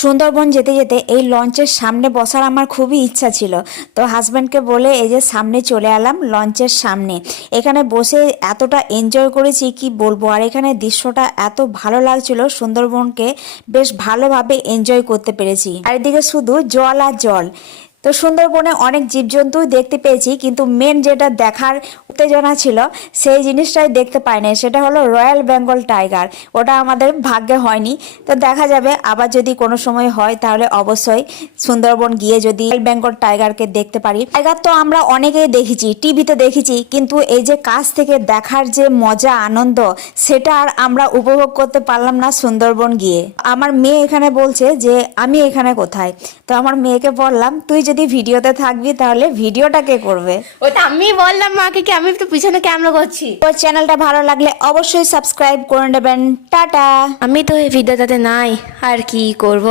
সুন্দরবন যেতে যেতে এই লঞ্চের সামনে বসার আমার খুবই ইচ্ছা ছিল। তো হাজব্যান্ডকে বলে এই যে সামনে চলে এলাম লঞ্চের সামনে। এখানে বসে এতটা এনজয় করেছি কি বলবো। আর এখানে দৃশ্যটা এত ভালো লাগছিল, সুন্দরবনকে বেশ ভালোভাবে এনজয় করতে পেরেছি। আর এদিকে শুধু জল আর জল। তো সুন্দরবনে অনেক জীবজন্তুই দেখতে পেয়েছি, কিন্তু মেন যেটা দেখার উত্তেজনা ছিল সেই জিনিসটাই দেখতে পাই না, সেটা হলো রয়্যাল বেঙ্গল টাইগার। ওটা আমাদের ভাগ্যে হয়নি। তো দেখা যাবে আবার যদি কোনো সময় হয় তাহলে অবশ্যই সুন্দরবন গিয়ে যদি রয়্যাল বেঙ্গল টাইগারকে দেখতে পারি। টাইগার তো আমরা অনেকেই দেখেছি, টিভিতে দেখেছি, কিন্তু এই যে কাছ থেকে দেখার যে মজা আনন্দ সেটা আর আমরা উপভোগ করতে পারলাম না সুন্দরবন গিয়ে। আমার মেয়ে এখানে বলছে যে আমি এখানে কোথায়। তো আমার মেয়েকে বললাম তুই যদি ভিডিওতে থাকবি তাহলে ভিডিওটা কে করবে। ওটা আমি বললাম মাকে কি আমি তো পিছনে ক্যামেরা করছি। তো চ্যানেলটা ভালো লাগলে অবশ্যই সাবস্ক্রাইব করে নেবেন। টাটা। আমি তো এই ভিডিওটাতে নাই, আর কি করব।